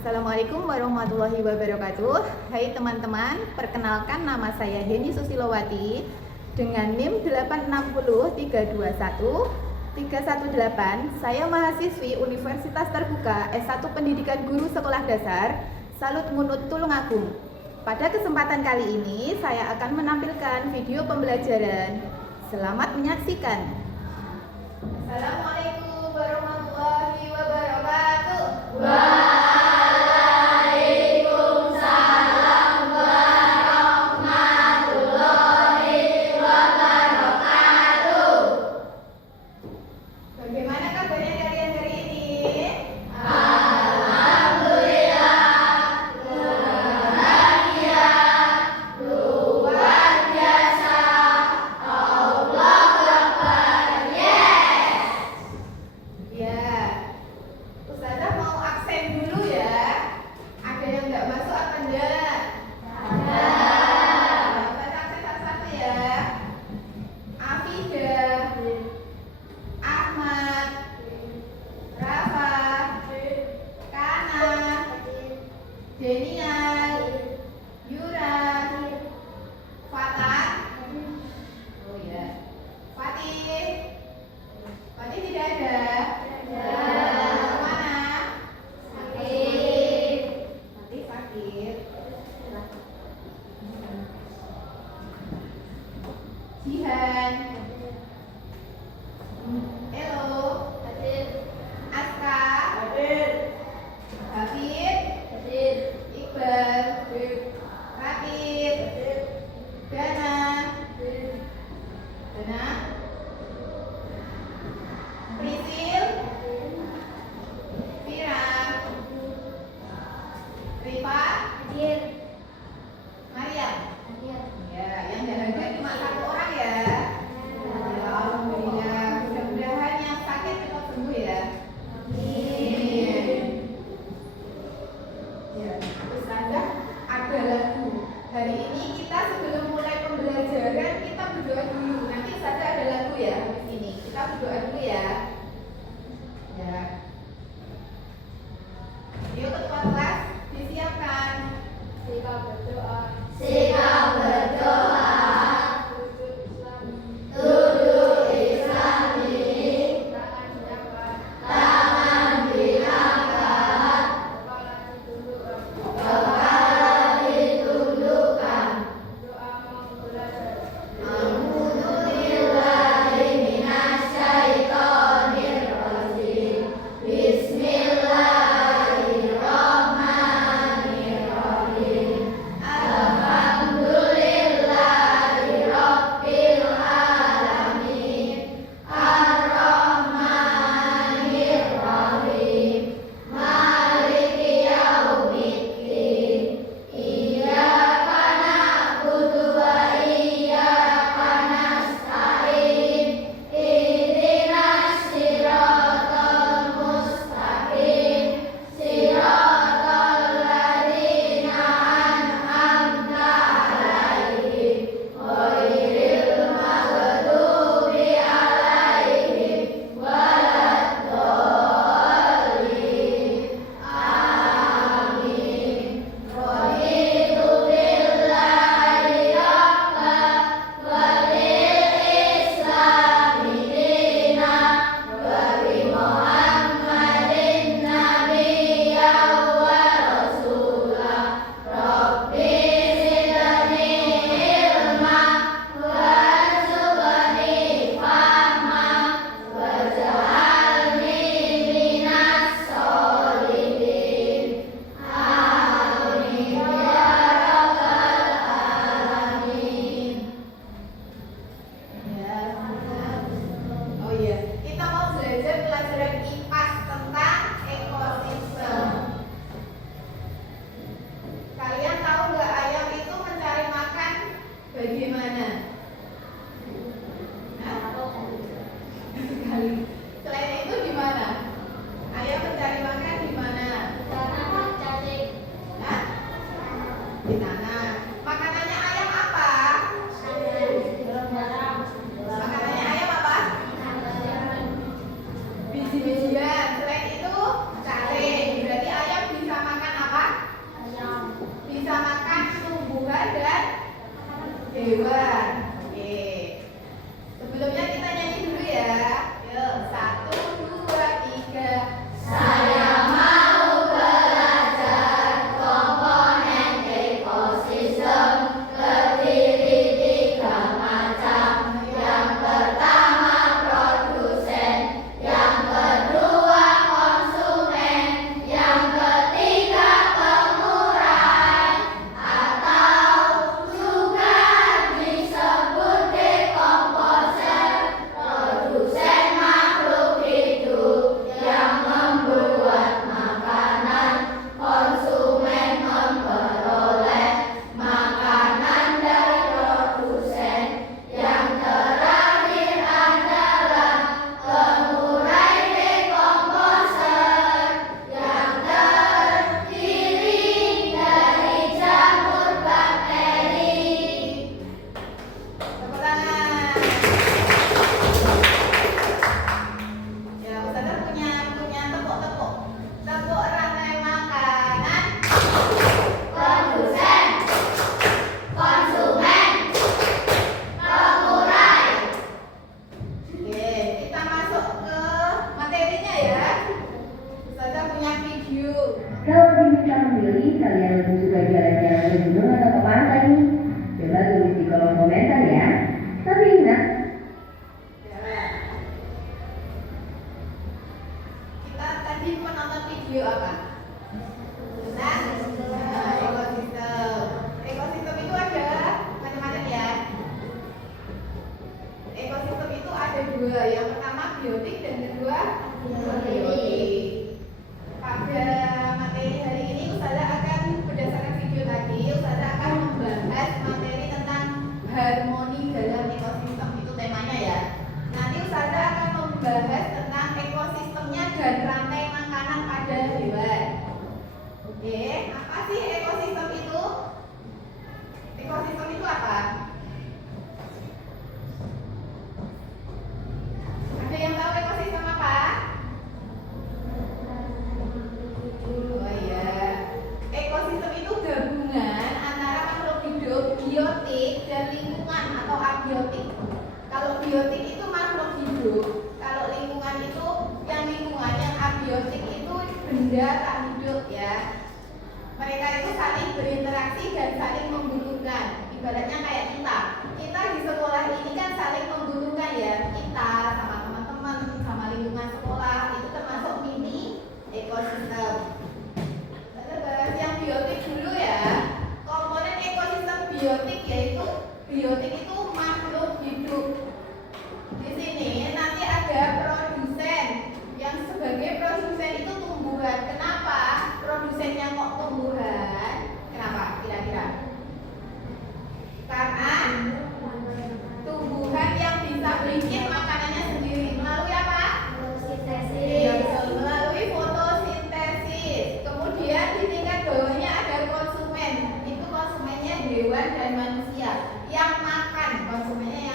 Assalamualaikum warahmatullahi wabarakatuh. Hai teman-teman, perkenalkan nama saya Heni Susilowati dengan NIM 860321 318. Saya mahasiswi Universitas Terbuka S1 Pendidikan Guru Sekolah Dasar Salut Munut Tulungagung. Pada kesempatan kali ini saya akan menampilkan video pembelajaran. Selamat menyaksikan. Assalamualaikum warahmatullahi wabarakatuh. Bagaimana kabarnya kalian hari ini? Alhamdulillah, bahagia, luar biasa, Allahu Akbar, yes! Ya, Ustazah mau absen dulu ya. Ada yang nggak masuk apa enggak? Ada. Ustazah absen satu-satu ya. Afidah, Ahmad, Rafa, Kana, Denial, Yura, Fatah. Oh ya, Fatih. Fatih tidak ada. Mana? Sakit. Fatih sakit. Jihan. Hello. Aska. Hafid. Iqbal. Rapid. Dana. Prisil. Vira. Rifa. Maria. Ya, yang dahaga cuma satu orang ya. Alhamdulillah, mudah-mudahan yang sakit cepat sembuh ya. Amin. Ya, Ustazah ada lagu. Hari ini kita sebelum mulai pembelajaran kita berdoa dulu. Nanti Ustazah ada lagu ya di sini. Kita berdoa dulu ya. Ya. Yuk ketua kelas disiapkan. Sikap berdoa. Duduk Islami. Tangan diangkat. Kepala ditundukkan. A'udzubillahi minasyaitonir rajim. Bismillahirrahmanirrahim. Alhamdulillahi rabbil alamin. Ar-Rahmanir-Rahim. Maliki yaumiddin. Iyyaka na'budu wa iyyaka nasta'in. Ihdinas siratal mustaqim. Siratal ladzina an'amta 'alaihim ghairil maghdubi 'alaihim waladdallin. Amin. Raditu billahi rabba wa bil islami dina wa bi Muhammadin nabiyya wa rasula. Rabbi zidni ilma warzuqni fahma waj'alni minas sholihin. Amin ya rabbal alamin. Oh iya, kita mau belajar pelajaran IPAS tentang ekosistem. Kalian tahu nggak ayam itu mencari makan bagaimana? Hah? Sekali. Selain itu di mana? Ayam mencari makan di mana? Hah? Di tanah. Makanannya ayam apa? Makanannya ayam apa? Biji-bijian. Selain itu cacing. Berarti ayam bisa makan Kalau bisa memilih, kalian lebih suka jalan-jalan ke gunung atau ke pantai nih? Coba tulis di kolom komentar ya. Tapi ingat, kita tadi menonton video apa? Ekosistem. Ekosistem itu ada macam-macam ya. Ekosistem itu ada dua, yang pertama biotik dan kedua abiotik. Pada materi hari ini Ustazah akan berdasarkan video tadi, Ustazah akan membahas materi tentang harmoni dalam ekosistem, itu temanya ya. Nanti Ustazah akan membahas tentang ekosistemnya dan rantai makanan pada hewan. Oke, apa sih ekosistem itu? Ekosistem itu apa? Ada yang tahu ekosistem apa? Oh iya, ekosistem itu gabungan antara makhluk hidup, biotik, dan lingkungan atau abiotik. Kalau biotik itu makhluk hidup, kalau lingkungan itu yang abiotik itu benda tak hidup ya. Mereka itu saling berinteraksi dan saling membutuhkan. Ibaratnya kayak kita di sekolah ini kan saling membutuhkan ya. Kita sama teman-teman, sama lingkungan sekolah, itu termasuk mini ekosistem. Kita bahas yang biotik dulu ya. Komponen ekosistem biotik yaitu biotik itu makhluk hidup. Di sini nanti ada produsen, yang sebagai produsen itu tumbuhan. Kenapa produsennya kok tumbuhan? Kenapa kira-kira? Karena tumbuhan yang bisa bikin makanannya sendiri melalui apa? Melalui fotosintesis. Kemudian di tingkat bawahnya ada konsumen. Itu konsumennya hewan dan manusia yang makan. Konsumennya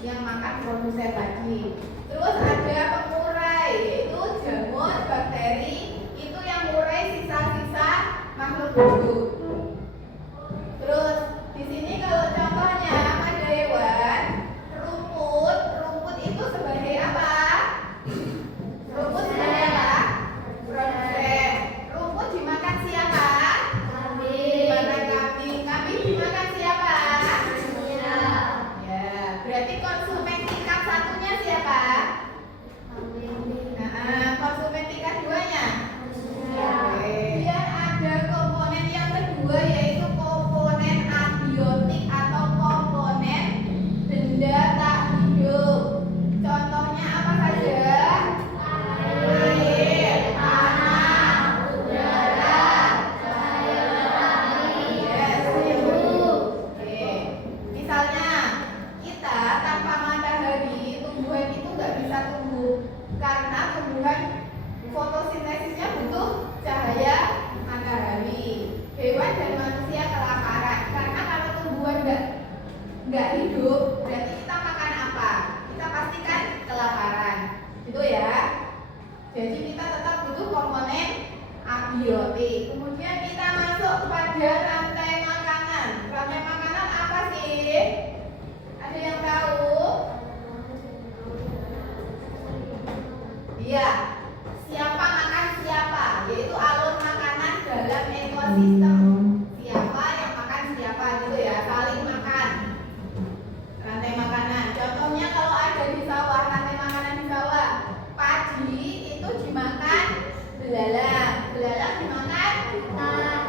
yang makan produsen tadi. Terus ada pengurai, yaitu jamur, bakteri. Itu yang ngurai sisa-sisa makhluk hidup. Terus di sini kalau contohnya ada hewan, rumput itu sebagai apa? Rumput sebagai apa? Produsen. Rumput dimakan siapa? Dimakan kambing. Kambing dimakan siapa? Ya, berarti konsumen tingkat satunya siapa? Nah, konsumen tingkat duanya? Kemudian ada komponen yang kedua yaitu komponen abiotik atau komponen benda tak hidup. Contohnya apa saja? Air, tanah, udara, cahaya matahari. Yes, oke. Misalnya kita tanpa matahari, tumbuhan itu nggak bisa tumbuh karena tumbuhan fotosintesisnya butuh cahaya matahari. Hewan dan manusia kelaparan karena kalau tumbuhan nggak hidup, berarti kita makan apa? Kita pastikan kelaparan, gitu ya. Jadi kita tetap butuh komponen abiotik. Kemudian kita masuk pada rantai makanan. Rantai makanan apa sih? Ada yang tahu? Iya. Siapa makan siapa, yaitu alur makanan dalam ekosistem. Siapa yang makan siapa gitu ya, saling makan. Rantai makanan. Contohnya kalau ada di sawah, rantai makanan di sawah, padi itu dimakan belalang. Belalang dimakan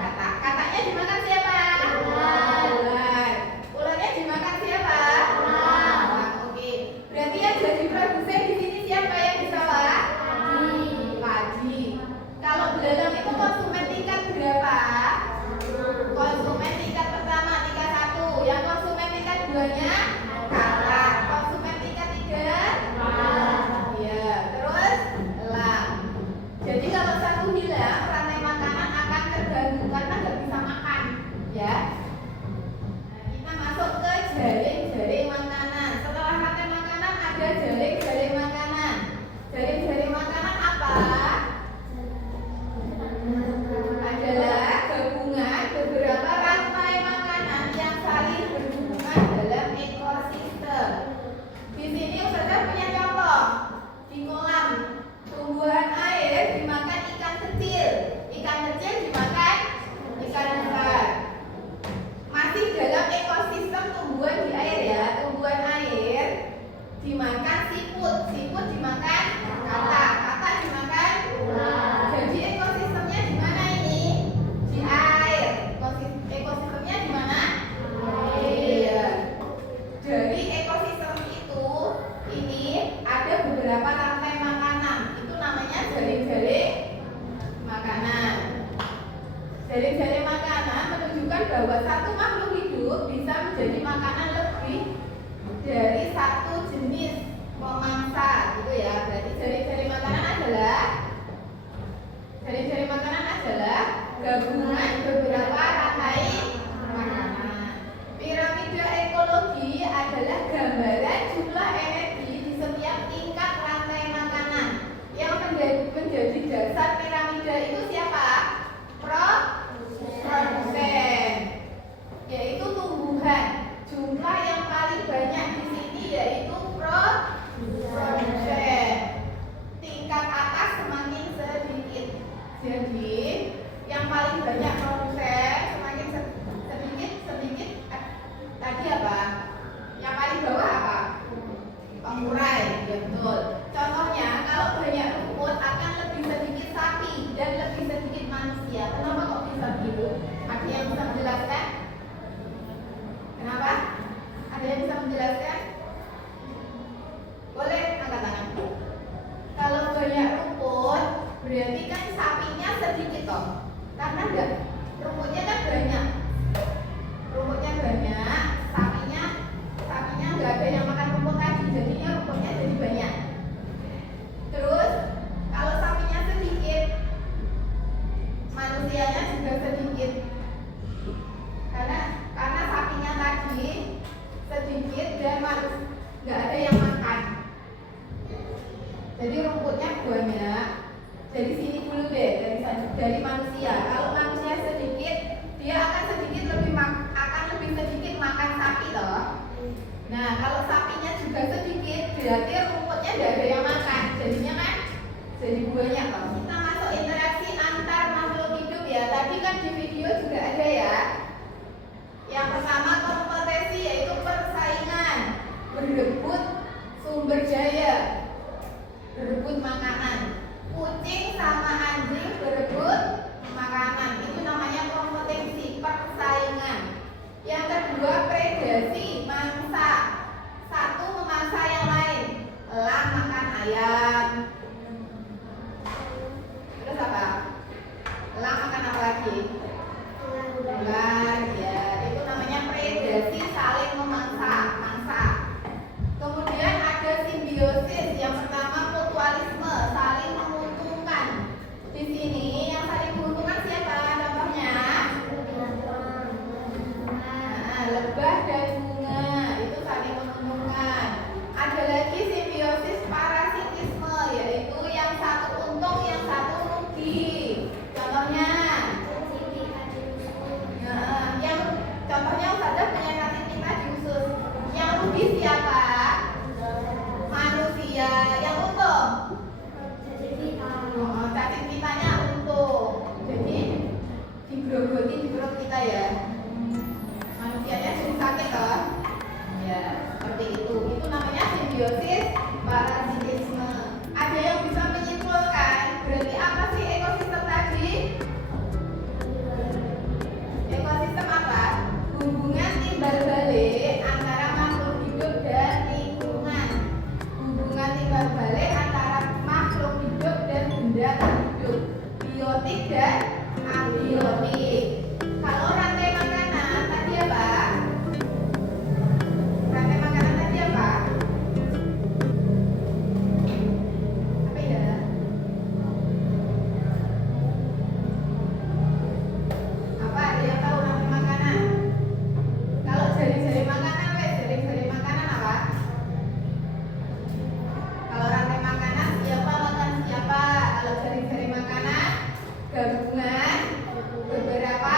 katak. Kataknya dimakan siapa? Ular. Ularnya dimakan siapa? Oke. Berarti yang jadi produsen di sini siapa yang di sawah? Padi. Kalau belalang itu konsumen tingkat berapa? Jari-jari makanan menunjukkan bahwa satu makhluk hidup bisa menjadi makanan lebih dari satu jenis pemangsa, gitu ya. Berarti jari-jari makanan adalah gabungan beberapa rantai makanan. Piramida ekologi adalah gambaran jumlah energi di setiap tingkat rantai makanan. Yang menjadi dasar piramida itu siapa? Produsen, yaitu tumbuhan. Jumlah yang paling banyak di sini yaitu produsen. Tingkat atas semakin sedikit. Jadi yang paling banyak produsen, semakin sedikit. Tadi apa? Yang paling bawah apa? Pengurai, betul. Contohnya, kalau banyak rumput akan lebih sedikit sapi dan lebih sedikit manusia. Kenapa kok bisa begitu? Ada yang bisa menjelaskan? Kenapa? Ada yang bisa menjelaskan? Boleh angkat tangan. Kalau banyak rumput, berarti kan sapinya sedikit toh. Karena enggak, rumputnya kan banyak. Rumputnya banyak, sapinya enggak ada yang makan rumput tadi, jadinya rumputnya jadi banyak. Terus kalau sapinya sedikit, manusianya juga sedikit. Karena sapinya tadi sedikit dan enggak ada yang makan. Jadi rumputnya banyak. Dari sini dulu deh, dari manusia. Kalau manusia sedikit, dia akan lebih sedikit makan sapi toh. Nah, kalau sapinya juga sedikit, berarti rumputnya tidak ada yang makan. Jadinya kan jadi banyak toh. Kita masuk interaksi antar makhluk hidup ya. Tadi kan di video juga ada ya. Yang pertama kompetisi, yaitu persaingan, berebut sumber daya, berebut makanan. Kucing sama anjing berebut makanan, itu namanya kompetisi, persaingan. Yang kedua predasi, mangsa. Satu memangsa yang lain. Elang makan ayam. Terus apa? Elang makan apa lagi? Ular, ya. Itu namanya predasi, saling memangsa, mangsa. Kemudian ada simbiosis. Yang pertama mutualisme, saling menguntungkan. Di sini yang saling menguntungkan siapa? Contohnya lebah dan bunga, itu saling menguntungkan. Ada lagi simbiosis parasitisme, yaitu yang satu untung, yang satu rugi. Contohnya Ustazah punya kacing pita di usus. Yang rugi siapa? Manusia. Yang untung? Cacing pitanya untung. Jadi digrogoti di perut kita ya. Manusianya jadi sakit toh. Ya, seperti itu. Itu namanya simbiosis parasitisme. Ada yang bisa menyimpulkan berarti apa sih ekosistem tadi? Ekosistem apa? Hubungan timbal balik antara makhluk hidup dan lingkungan. Hubungan timbal balik antara makhluk hidup dan benda hidup. Biotik dan abiotik. Kalau rantai makanan tadi apa? Rantai makanan tadi apa? Apa ya? Apa? Ada yang tahu rantai makanan? Kalau jari-jari makanan, jari-jari makanan apa? Kalau rantai makanan siapa makan siapa? Kalau jari-jari makanan gabungan beberapa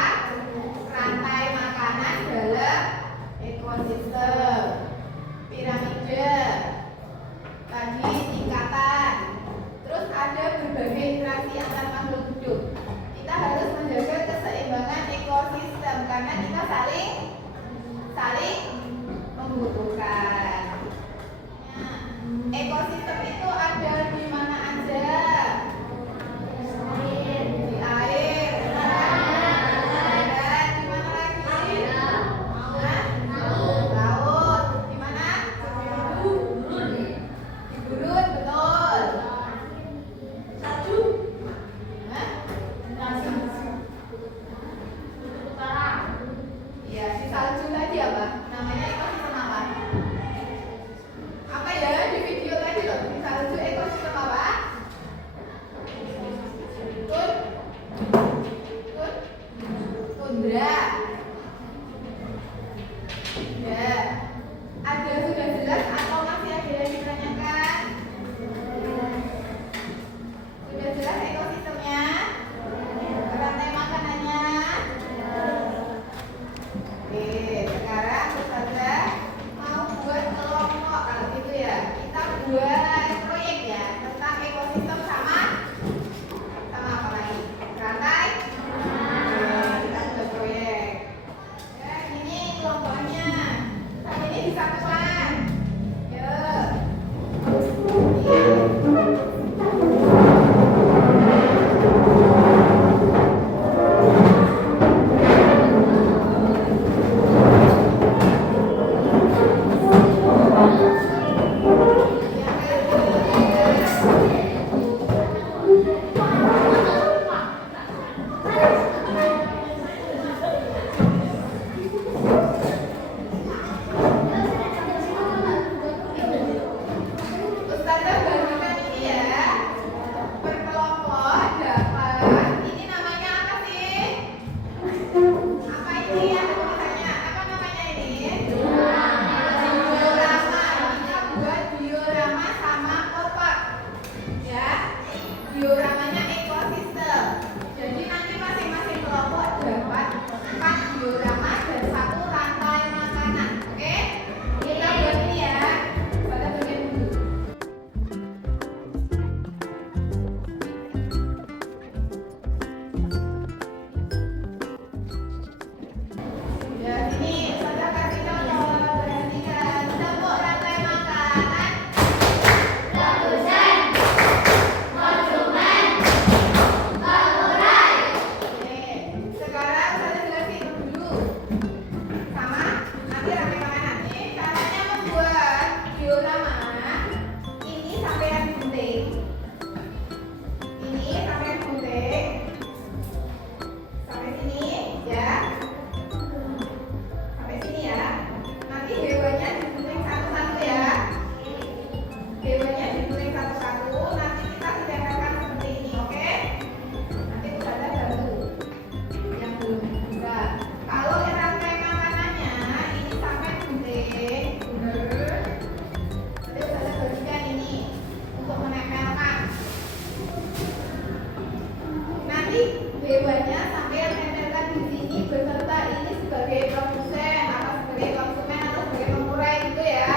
hewannya sampai tempelkan di sini beserta ini sebagai produsen atau sebagai konsumen atau sebagai pengurai gitu ya.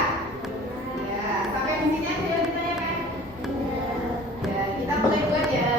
Ya, sampai di sini aja yang ditanyakan. Ya, kita mulai buat ya.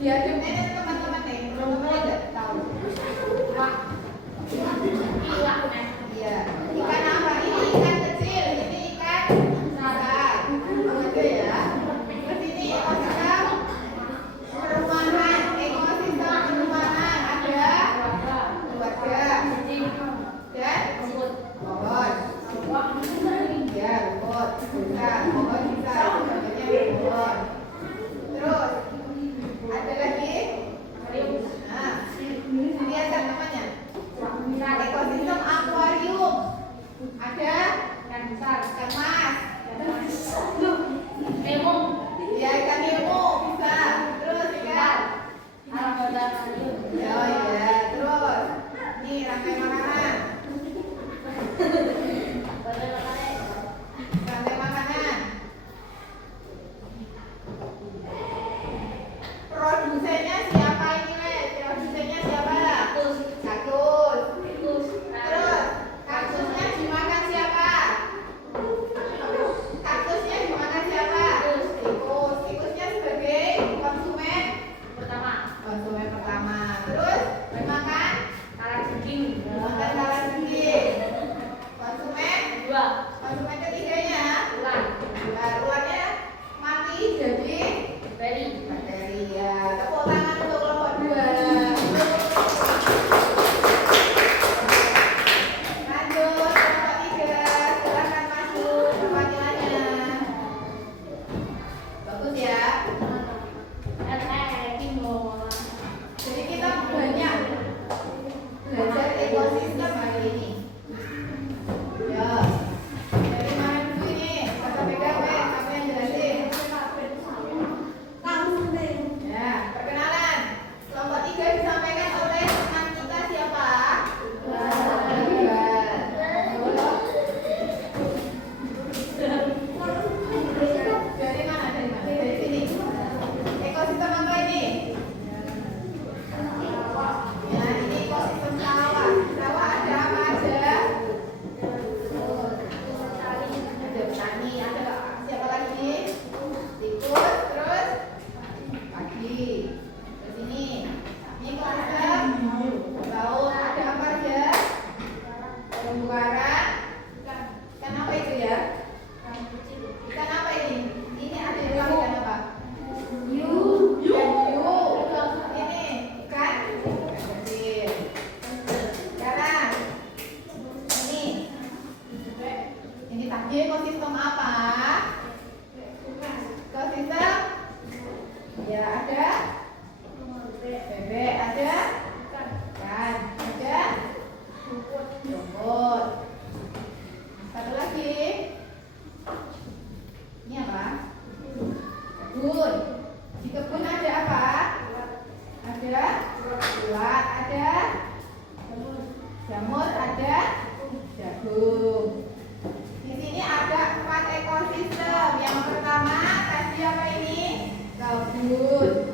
Diadem ini teman-teman nih, teman-teman nggak tahu. Iya. Ikan apa ini? Ikan kecil. Ini ikan besar. Ada ya. Terus ini ekosistem perumahan. Ekosistem perumahan ada keluarga dan pohon. Ya, rumput. Bisa, pohon bisa. Contohnya pohon. Terus ada lagi. Nah, lihat kan namanya. Ekosistem akuarium. Ada ikan besar, ikan mas. Ya, ikan nemo bisa. Terus ikan. Oh iya, terus. Nih rangkai makanan. Rangkai makanan. Produsennya siapa ini, Le? Produsennya siapa? Kaktus. Terus, kaktusnya dimakan siapa? Kaktusnya dimakan siapa? Tikus. Tikusnya sebagai konsumen pertama. Terus dimakan dimakan kalajengking. Konsumen ketiganya ularnya mati jadi bakteri ya. Tepuk tangan untuk kelompok 2. Lanjut kelompok 3, silakan masuk perwakilannya. Bagus ya. Jadi kita banyak belajar ekosistem hari ini. Ya. Dari mana dulu ini? Kata pegang, apa yang jelasin? Ya, perkenalan. Kelompok 3 disampaikan oleh teman kita siapa? Dari mana? Dari sini. Ekosistem apa ini? Ya, ini ekosistem sawah. Sawah ada apa aja? Ada petani, ada siapa lagi? Tikus, terus pagi. Terus ini ekosistem laut ada apa aja? Terumbu karang. Ikan apa itu ya? Ikan apa ini? Ini ada yang tahu ikan apa? Hiu. Ini ikan kecil. Sekarang ini tadi ekosistem apa? Ekosistem ya ada bebek, ada ikan, ada rumput. Satu lagi. Ini apa? Kebun. Di kebun ada apa? Ada ulat, ada jamur, ada jagung. Di sini ada 4 ekosistem. Yang pertama tadi apa ini? Gabus.